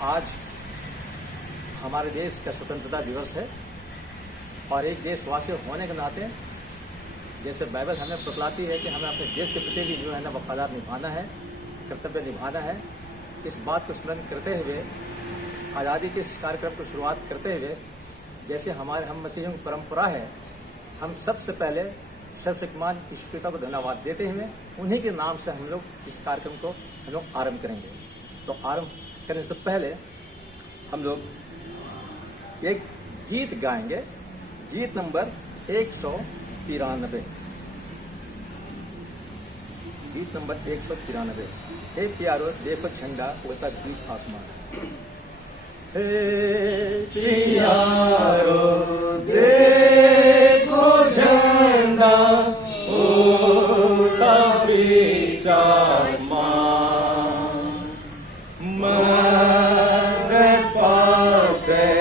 आज हमारे देश का स्वतंत्रता दिवस है और एक देशवासी होने के नाते जैसे बाइबल हमें बतलाती है कि हमें अपने देश के प्रति भी जो है ना वफादार निभाना है, कर्तव्य निभाना है। इस बात को स्मरण करते हुए आज़ादी के इस कार्यक्रम को शुरुआत करते हुए जैसे हमारे हम मसीहियों की परंपरा है, हम सबसे पहले सर्वशक्तिमान ईश्वर पिता को धन्यवाद देते हुए उन्हीं के नाम से हम लोग इस कार्यक्रम को हम लोग आरंभ करेंगे। तो आरंभ करने से पहले हम लोग एक गीत गाएंगे, गीत नंबर 193। गीत नंबर 193। हे प्यारो देखो झंडा उड़ता बीच आसमान। हे प्यारो देखो झंडा उड़ता बीच आसमान। मगर पास है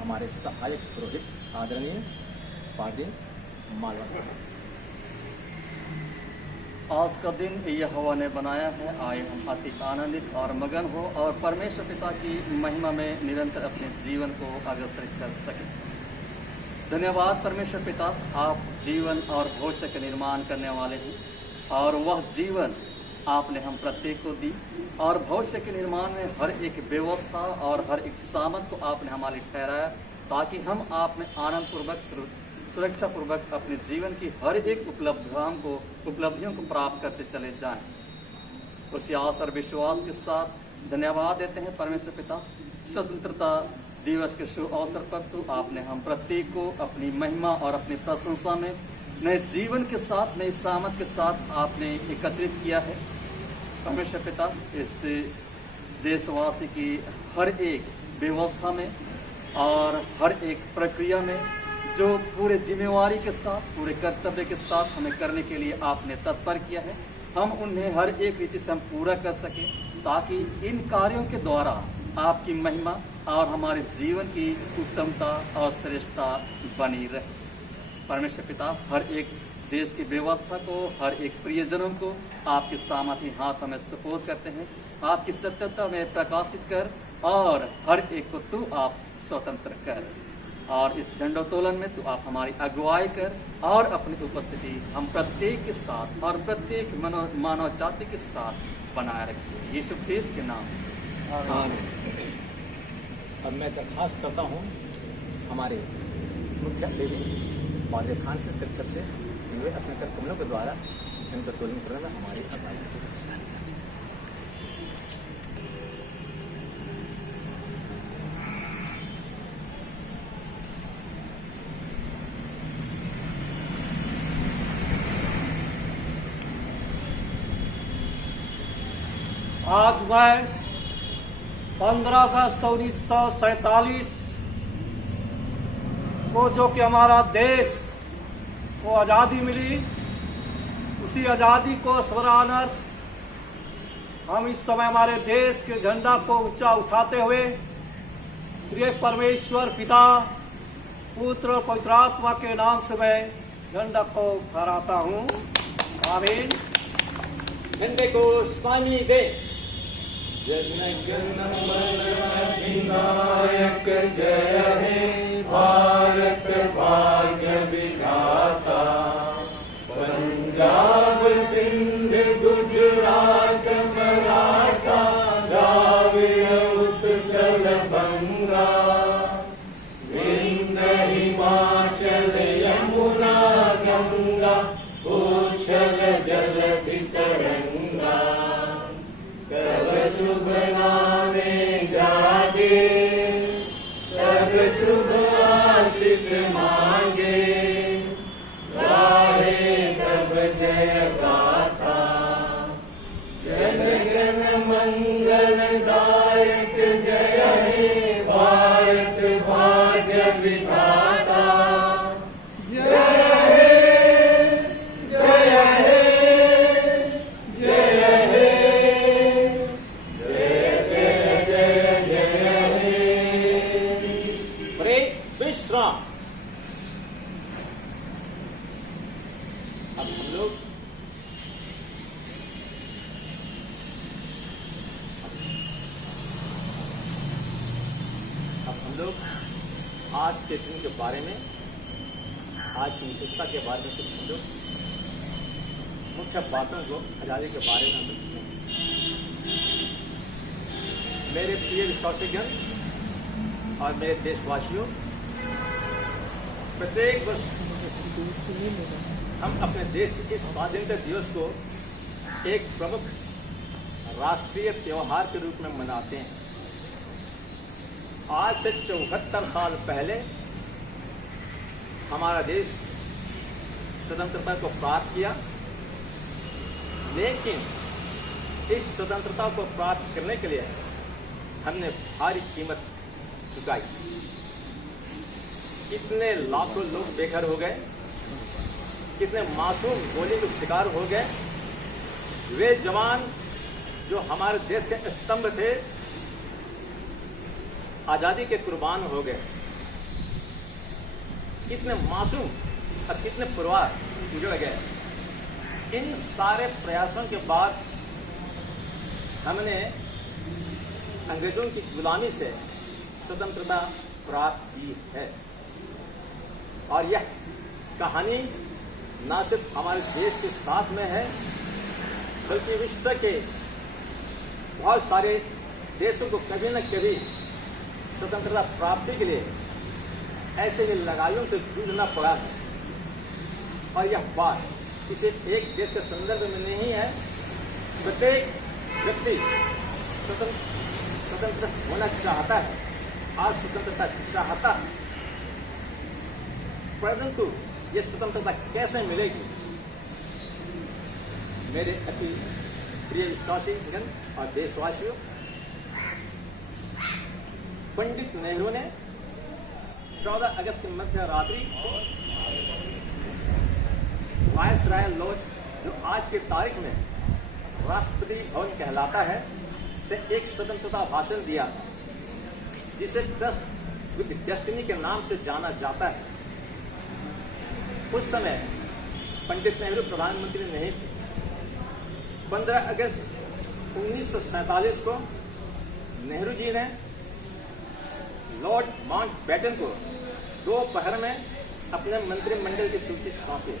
हमारे सहायक पुरोहित आदरणीय पादरी मालवा साहब। आज का दिन यहोवा ने बनाया है, आए हम अति आनंदित और मगन हो और परमेश्वर पिता की महिमा में निरंतर अपने जीवन को अग्रसर कर सके। धन्यवाद परमेश्वर पिता, आप जीवन और भविष्य के निर्माण करने वाले हैं और वह जीवन आपने हम प्रत्येक को दी और भविष्य के निर्माण में हर एक व्यवस्था और हर एक सामर्थ को आपने हमारे लिए ठहराया ताकि हम आप में आनंद पूर्वक सुरक्षा पूर्वक अपने जीवन की हर एक उपलब्धियों को प्राप्त करते चले जाएं। उसी आस और विश्वास के साथ धन्यवाद देते हैं परमेश्वर पिता, स्वतंत्रता दिवस के शुभ अवसर पर तो आपने हम प्रत्येक को अपनी महिमा और अपनी प्रशंसा में नए जीवन के साथ, नई सामत के साथ आपने एकत्रित किया है। परमेश्वर पिता, इस देशवासी की हर एक व्यवस्था में और हर एक प्रक्रिया में जो पूरे जिम्मेवारी के साथ, पूरे कर्तव्य के साथ हमें करने के लिए आपने तत्पर किया है, हम उन्हें हर एक रीति से हम पूरा कर सकें, ताकि इन कार्यों के द्वारा आपकी महिमा और हमारे जीवन की उत्तमता और श्रेष्ठता बनी रहे। परमेश्वर पिता, हर एक देश की व्यवस्था को, हर एक प्रियजनों को आपके सामर्थी हाथों में सुपुर्द करते हैं। आपकी सत्यता में प्रकाशित कर और हर एक को तू आप स्वतंत्र कर, और इस झंडोत्तोलन में तू आप हमारी अगुवाई कर और अपनी उपस्थिति हम प्रत्येक के साथ और प्रत्येक मानव जाति के साथ बनाए रखिए, यीशु ख्रीस्त के नाम से आमीन। अब मैं दरखास्त करता हूँ हमारे मुख्य अतिथि पादरी फ्रांसिस कल्चर से, वे अपने कर कमलों के द्वारा झंडोत्तोलन करने में हमारी अगुवाई करें। आज मैं 15 अगस्त 1947 को जो कि हमारा देश को आज़ादी मिली, उसी आज़ादी को स्मरणार्थ हम इस समय हमारे देश के झंडा को ऊंचा उठाते हुए प्रिय परमेश्वर पिता, पुत्र और पवित्र आत्मा के नाम से मैं झंडा को फहराता हूँ। आमीन। झंडे को सलामी दे। नायक जय हे भारत भाग्य विधाता, पंजाब सिंध गुजरात मराठा द्राविड़ उत्कल बंगा, विंध्य हिमाचल यमुना गंगा, उच्छल जलधि तरंगा, तब शुभ नामे जागे, तब शुभ आशीष मांगे, गाहे तब जय गाथा, जन गण मंगल दायक जय हे भारत भाग्य विधाता, जय हे, जय हे, जय हे, जय जय जय जय हे। ब्रेक विश्राम। अब हम लोग आज के दिन के बारे में, आज की विशेषता के बारे में कुछ हम लोग मुख्य बातों को, आजादी के बारे में हम लोग सुनेंगे। मेरे प्रिय विश्वासीगण और मेरे देशवासियों, प्रत्येक वर्ष हम अपने देश के इस स्वाधीनता दिवस को एक प्रमुख राष्ट्रीय त्योहार के रूप में मनाते हैं। आज से 74 साल पहले हमारा देश स्वतंत्रता को प्राप्त किया, लेकिन इस स्वतंत्रता को प्राप्त करने के लिए हमने भारी कीमत चुकाई। कितने लाखों लोग बेघर हो गए, कितने मासूम गोली के शिकार हो गए। वे जवान जो हमारे देश के स्तंभ थे, आजादी के कुर्बान हो गए। कितने मासूम और कितने परिवार उजड़ गए। इन सारे प्रयासों के बाद हमने अंग्रेजों की गुलामी से स्वतंत्रता प्राप्त की है। और यह कहानी न सिर्फ हमारे देश के साथ में है, बल्कि विश्व के बहुत सारे देशों को कभी न कभी स्वतंत्रता प्राप्ति के लिए ऐसे ही लड़ाइयों से जूझना पड़ा है। और यह बात इसे एक देश के संदर्भ में नहीं है, प्रत्येक व्यक्ति स्वतंत्र होना चाहता है और स्वतंत्रता चाहता है, परंतु ये स्वतंत्रता कैसे मिलेगी? मेरे अति प्रिय विश्वासी जन और देशवासियों, पंडित नेहरू ने 14 अगस्त की मध्य रात्रि वायसराय लॉज, जो आज की तारीख में राष्ट्रपति भवन कहलाता है, से एक स्वतंत्रता भाषण दिया, जिसे ट्रस्ट विद डेस्टिनी के नाम से जाना जाता है। उस समय पंडित नेहरू प्रधानमंत्री नहीं थे। 15 अगस्त 1947 को नेहरू जी ने लॉर्ड माउंटबेटन को दोपहर में अपने मंत्रिमंडल की सूची सौंपी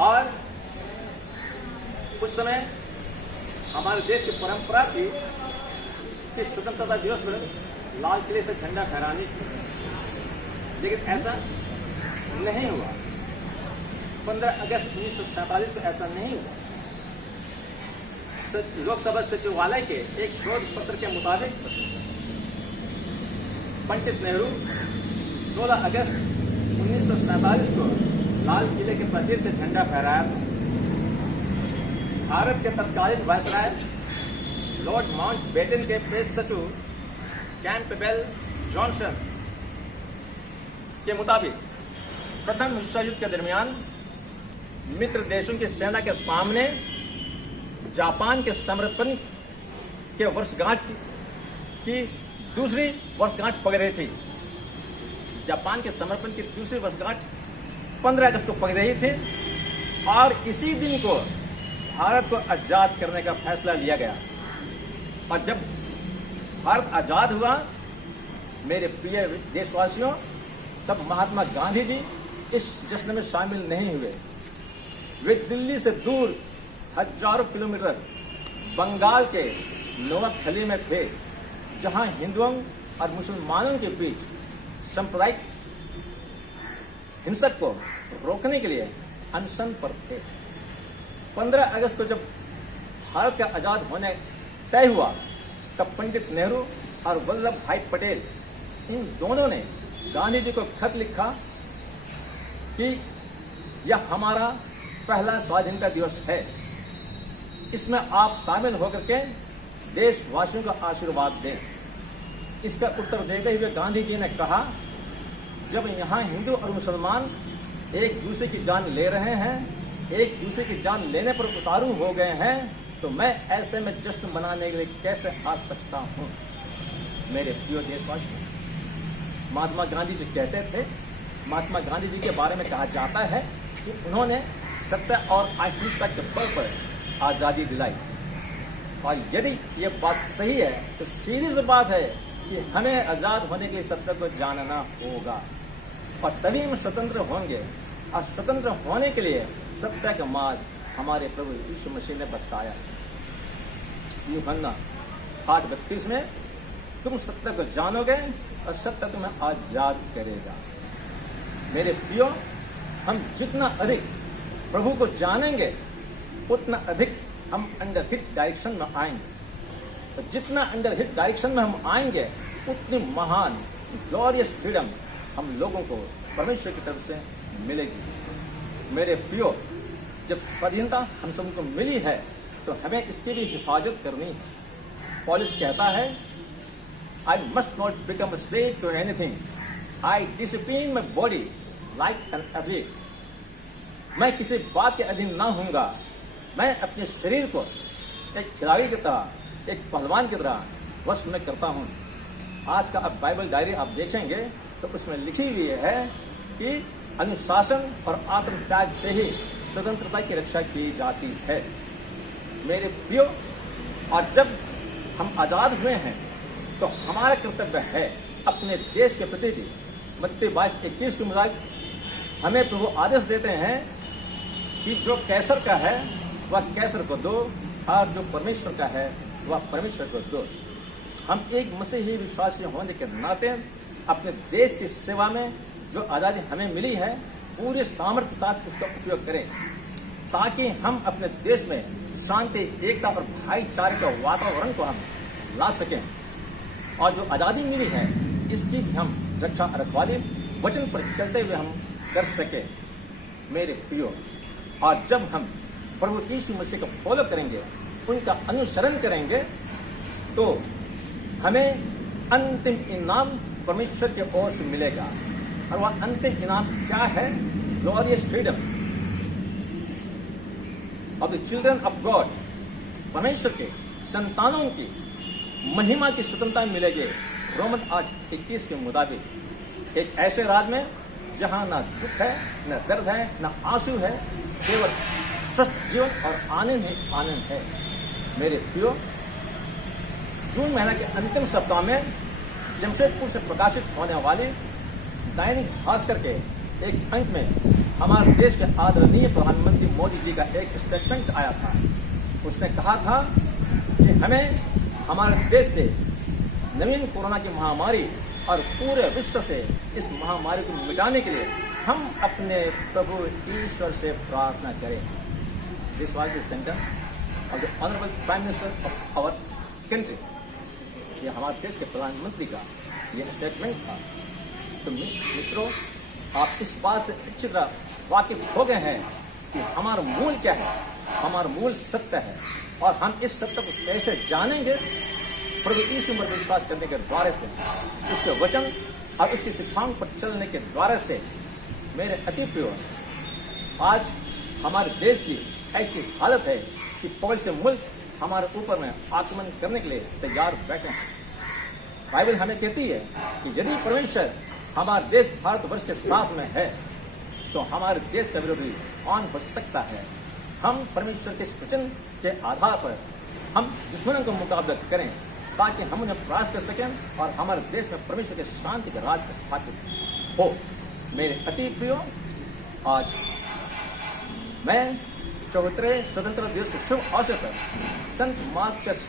और उस समय हमारे देश की परंपरा थी कि स्वतंत्रता दिवस पर लाल किले से झंडा फहराने की, लेकिन ऐसा नहीं हुआ। 15 अगस्त 1947 को ऐसा नहीं हुआ। लोकसभा सचिवालय के एक शोध पत्र के मुताबिक पंडित नेहरू 16 अगस्त 1947 को लाल किले के प्राचीर से झंडा फहराया था। भारत के तत्कालीन वायसराय लॉर्ड माउंटबेटन के प्रेस सचिव कैंपबेल जॉनसन के मुताबिक प्रथम विश्व युद्ध के दरमियान मित्र देशों की सेना के सामने जापान के समर्पण के वर्षगांठ की दूसरी वर्षगांठ पड़ रही थी। जापान के समर्पण की दूसरी वर्षगांठ 15 अगस्त को पड़ रही थी और इसी दिन को भारत को आजाद करने का फैसला लिया गया। और जब भारत आजाद हुआ, मेरे प्रिय देशवासियों, तब महात्मा गांधी जी इस जश्न में शामिल नहीं हुए। वे दिल्ली से दूर हजारों किलोमीटर बंगाल के नोआखली में थे, जहां हिंदुओं और मुसलमानों के बीच सांप्रदायिक हिंसक को रोकने के लिए अनशन पर थे। 15 अगस्त को जब भारत का आजाद होने तय हुआ, तब पंडित नेहरू और वल्लभ भाई पटेल, इन दोनों ने गांधी जी को खत लिखा कि यह हमारा पहला स्वाधीनता दिवस है, इसमें आप शामिल होकर के देशवासियों का आशीर्वाद दें। इसका उत्तर देते हुए गांधी जी ने कहा, जब यहाँ हिंदू और मुसलमान एक दूसरे की जान ले रहे हैं, एक दूसरे की जान लेने पर उतारू हो गए हैं, तो मैं ऐसे में जश्न मनाने के लिए कैसे आ सकता हूँ? मेरे प्रिय देशवासियों, महात्मा गांधी जी कहते थे, महात्मा गांधी जी के बारे में कहा जाता है कि उन्होंने सत्य और अहिंसा के बल पर आजादी दिलाई। और यदि ये बात सही है तो सीधी सी बात है कि हमें आजाद होने के लिए सत्य को जानना होगा, और तभी हम स्वतंत्र होंगे। और स्वतंत्र होने के लिए सत्य का मार्ग हमारे प्रभु यीशु मसीह ने बताया। यूहन्ना 8:32 में, तुम सत्य को जानोगे और सत्य तुम्हें आजाद करेगा। मेरे प्रियो, हम जितना अधिक प्रभु को जानेंगे, उतना अधिक हम अंडर हिट डायरेक्शन में आएंगे। तो जितना अंडर हिट डायरेक्शन में हम आएंगे, उतनी महान ग्लोरियस फ्रीडम हम लोगों को परमेश्वर की तरफ से मिलेगी। मेरे प्रियो, जब स्वाधीनता हम सबको मिली है, तो हमें इसकी भी हिफाजत करनी है। पॉलिस कहता है, I must not become a slave to anything, I discipline my body like an athlete. मैं किसी बात के अधीन ना होऊंगा। मैं अपने शरीर को एक खिलाड़ी की तरह, एक पहलवान की तरह वश में करता हूँ। आज का अब बाइबल डायरी आप देखेंगे तो उसमें लिखी हुई है कि अनुशासन और आत्मत्याग से ही स्वतंत्रता की रक्षा की जाती है। मेरे प्रियो, और जब हम आजाद हुए हैं तो हमारा कर्तव्य है अपने देश के प्रति भी। मत्ती 22:21 के मुताबिक हमें प्रभु आदेश देते हैं कि जो कैसर का है वह कैसर को दो, और जो परमेश्वर का है वह परमेश्वर को दो। हम एक मसीही विश्वासी होने के नाते अपने देश की सेवा में जो आज़ादी हमें मिली है, पूरे सामर्थ्य के साथ इसका उपयोग करें, ताकि हम अपने देश में शांति, एकता और भाईचारे के वातावरण को हम ला सकें और जो आज़ादी मिली है इसकी भी हम रक्षा रखवाली वचन पर चलते हुए हम कर सके। मेरे प्रियो, और जब हम प्रभु यीशु मसीह को फॉलो करेंगे, उनका अनुसरण करेंगे, तो हमें अंतिम इनाम परमेश्वर की ओर से मिलेगा। और वह अंतिम इनाम क्या है? Glorious freedom of the children of God. परमेश्वर के संतानों की महिमा की स्वतंत्रता मिलेगी। रोमन 8:21 के मुताबिक एक ऐसे राज में जहां ना दुख है, न दर्द है, न आंसू है, केवल स्वस्थ जीवन और आनंद ही आनंद है। मेरे प्रियो, जून महीना के अंतिम सप्ताह में जमशेदपुर से प्रकाशित होने वाले दैनिक भास्कर के एक अंक में हमारे देश के आदरणीय प्रधानमंत्री मोदी जी का एक स्टेटमेंट आया था। उसने कहा था कि हमें हमारे देश से नवीन कोरोना की महामारी और पूरे विश्व से इस महामारी को मिटाने के लिए हम अपने प्रभु ईश्वर से प्रार्थना करें। This was the sentence of the honourable prime minister of our country. ये हमारे देश के प्रधानमंत्री का ये स्टेटमेंट था। तो मित्रों, आप इस बात से अच्छी तरह वाकिफ हो गए हैं कि हमारा मूल क्या है। हमारा मूल सत्य है और हम इस सत्य को कैसे जानेंगे? प्रभु यीशु पर विश्वास करने के द्वारा से, उसके वचन और उसकी शिक्षाओं पर चलने के द्वारा से। मेरे अति प्रिय, आज हमारे देश की ऐसी हालत है कि पड़ोसी मुल्क हमारे ऊपर में आक्रमण करने के लिए तैयार बैठे हैं। बाइबल हमें कहती है कि यदि परमेश्वर हमारे देश भारतवर्ष के साथ में है तो हमारे देश का विरोधी कौन बच सकता है? हम परमेश्वर के वचन के आधार पर हम दुश्मनों का मुकाबला करें ताकि हम उन्हें परास्त कर सकें और हमारे देश में परमेश्वर के शांति का राज स्थापित हो। मेरे अति प्रियो, आज मैं 74वें स्वतंत्रता दिवस के शुभ अवसर पर संत मार्क चर्च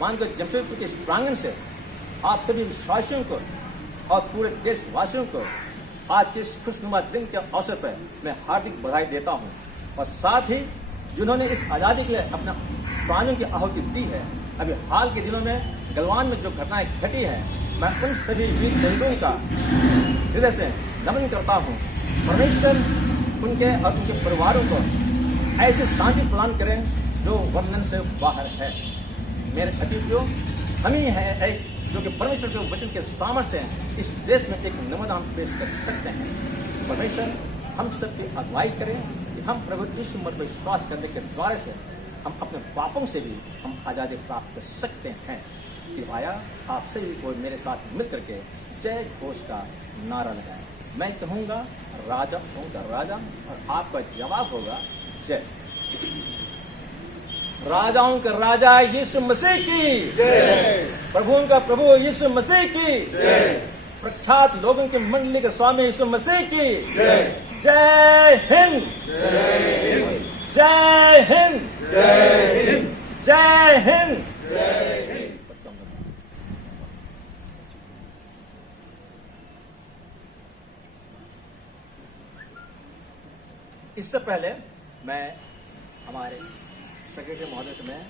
मानगढ़ जमशेदपुर के इस प्रांगण से आप सभी विश्वासियों को और पूरे देशवासियों को आज के इस खुशनुमा दिन के अवसर पर मैं हार्दिक बधाई देता हूं। और साथ ही जिन्होंने इस आज़ादी के लिए अपना प्राणों की आहुति दी है। अभी हाल के दिनों में गलवान में जो घटनाएं घटी है, मैं उन सभी वीर शहीदों का हृदय से नमन करता हूं। परमेश्वर उनके और उनके परिवारों को ऐसे शांति प्रदान करें जो बंधन से बाहर है। मेरे अतिथियों, हम ही है जो कि परमेश्वर के वचन के सामर्थ्य से इस देश में एक नमूना पेश कर सकते हैं। परमेश्वर हम सबकी अगुवाई करें कि हम प्रभु यीशु मसीह पर विश्वास करने के द्वारा से हम अपने पापों से भी हम आज़ादी प्राप्त कर सकते हैं। कृपया आप सभी को मेरे साथ मिल करके जय घोष का नारा लगाएं। मैं कहूँगा राजा होगा राजा और आपका जवाब होगा जय। राजाओं का राजा यीशु मसीह की जय। प्रभुओं का प्रभु यीशु मसीह की जय। प्रख्यात लोगों की मंडली के स्वामी यीशु मसीह की जय। जय हिंद, जय हिंद, जय हिंद, जय हिंद, जय हिंद, जय हिंद। इससे पहले मैं हमारे सेक्रेटरी महोदय से मैं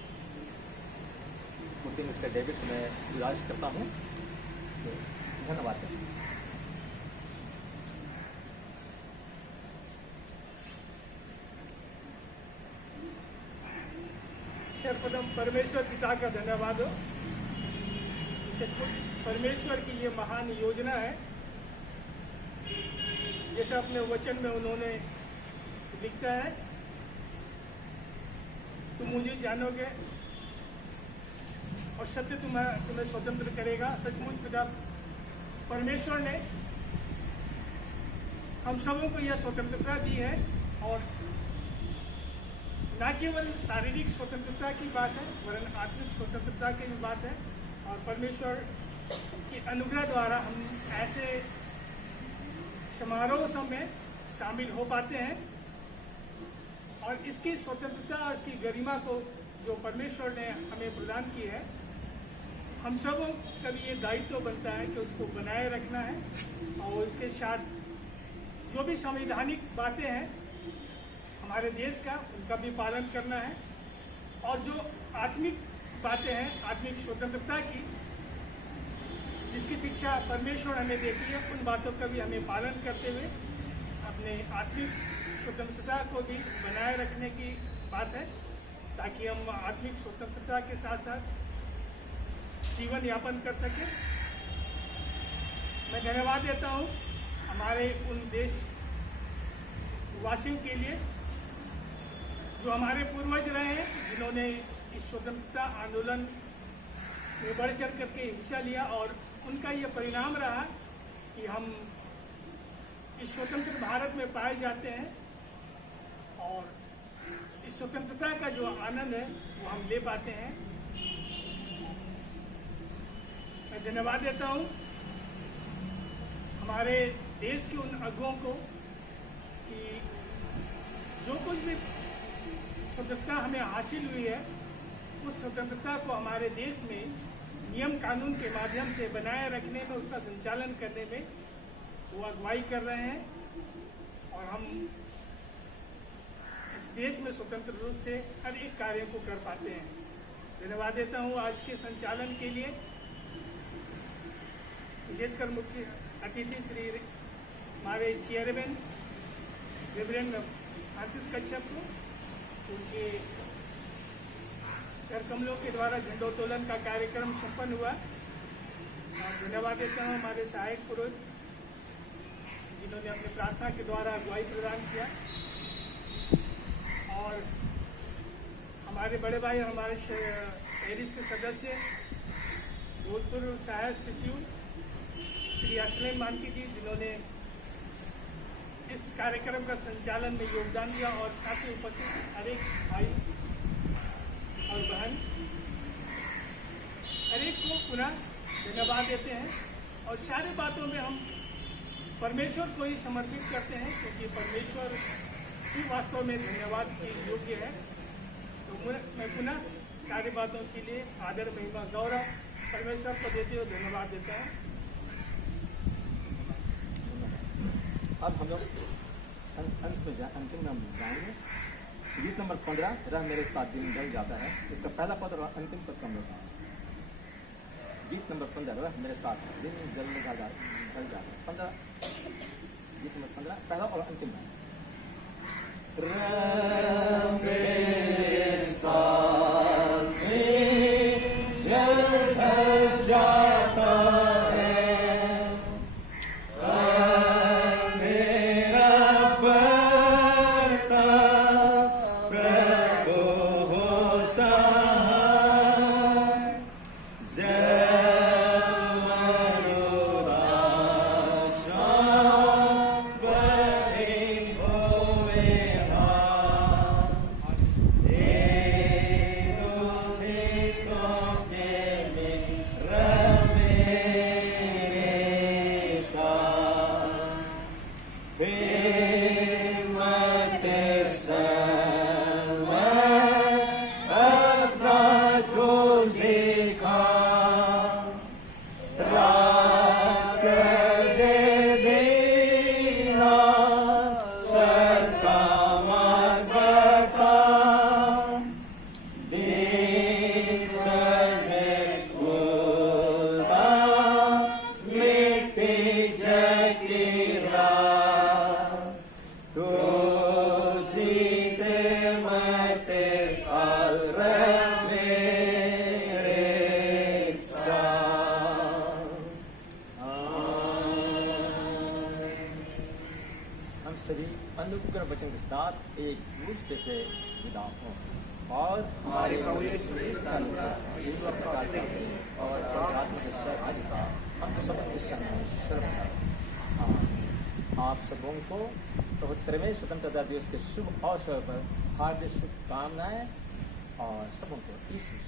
मिस्टर डेविड से मैं गुजारिश करता हूँ। धन्यवाद। सर्वप्रथम परमेश्वर पिता का धन्यवाद हो। परमेश्वर की ये महान योजना है, जैसे अपने वचन में उन्होंने लिखा है, तुम मुझे जानोगे और सत्य तुम्हें स्वतंत्र करेगा। सचमुच पिता परमेश्वर ने हम सबों को यह स्वतंत्रता दी है और न केवल शारीरिक स्वतंत्रता की बात है वरन आत्मिक स्वतंत्रता की भी बात है। और परमेश्वर के अनुग्रह द्वारा हम ऐसे समारोह में शामिल हो पाते हैं और इसकी स्वतंत्रता और इसकी गरिमा को जो परमेश्वर ने हमें प्रदान की है, हम सब का भी ये दायित्व बनता है कि उसको बनाए रखना है और इसके साथ जो भी संवैधानिक बातें हैं हमारे देश का, उनका भी पालन करना है और जो आत्मिक बातें हैं, आत्मिक स्वतंत्रता की जिसकी शिक्षा परमेश्वर हमें देती है, उन बातों का भी हमें पालन करते हुए अपने आत्मिक स्वतंत्रता को भी बनाए रखने की बात है, ताकि हम आत्मिक स्वतंत्रता के साथ साथ जीवन यापन कर सकें। मैं धन्यवाद देता हूँ हमारे उन देश वासियों के लिए जो हमारे पूर्वज रहे हैं, जिन्होंने इस स्वतंत्रता आंदोलन में बढ़ चढ़ करके हिस्सा लिया, और उनका ये परिणाम रहा कि हम इस स्वतंत्र भारत में पाए जाते हैं और इस स्वतंत्रता का जो आनंद है वो हम ले पाते हैं। मैं धन्यवाद देता हूँ हमारे देश के उन अगुओं को कि जो कुछ भी स्वतंत्रता हमें हासिल हुई है, उस स्वतंत्रता को हमारे देश में नियम कानून के माध्यम से बनाए रखने में, उसका संचालन करने में वो अगुवाई कर रहे हैं, और हम इस देश में स्वतंत्र रूप से हर एक कार्य को कर पाते हैं। धन्यवाद देता हूँ आज के संचालन के लिए विशेषकर मुख्य अतिथि श्री हमारे चेयरमैन रेवरेंड फ्रांसिस कच्छप को, उनके कर कमलों के द्वारा झंडोत्तोलन का कार्यक्रम संपन्न हुआ। और धन्यवाद देता हूँ हमारे सहायक पुरोहित जिन्होंने अपने प्रार्थना के द्वारा अगुवाई प्रदान किया, और हमारे बड़े भाई और हमारे पेरिस के सदस्य भूतपूर्व सहायक सचिव श्री असलम मानकी जी, जिन्होंने इस कार्यक्रम का संचालन में योगदान दिया, और साथ ही उपस्थित हर एक भाई और बहन हर एक को पुनः धन्यवाद देते हैं। और सारी बातों में हम परमेश्वर को ही समर्पित करते हैं, क्योंकि परमेश्वर ही वास्तव में धन्यवाद के योग्य है। तो मैं पुनः सारी बातों के लिए आदर, महिमा, गौरव परमेश्वर को देते हुए धन्यवाद देता हूँ। अब हम लोग अंतिम में हम जाएंगे। गीत नंबर 15, रह मेरे साथ दिन ढल जाता है। इसका पहला पद और अंतिम पद कम होता है। गीत नंबर 15, रह मेरे साथ दिन ढल जाता है। 15 गीत नंबर 15 पहला और अंतिम है। रह मेरे साथ जल ढल जाता है, वचन के साथ एक दूसरे से विदा हो। और हमारे प्रभु यीशु क्रिस्त का अनुग्रह, ईश्वर का प्रेम और आत्मा के सहभागिता हम सब के संग आप सबों को 74वें स्वतंत्रता दिवस के शुभ अवसर पर हार्दिक शुभकामनाएं और सबों को ईश्वर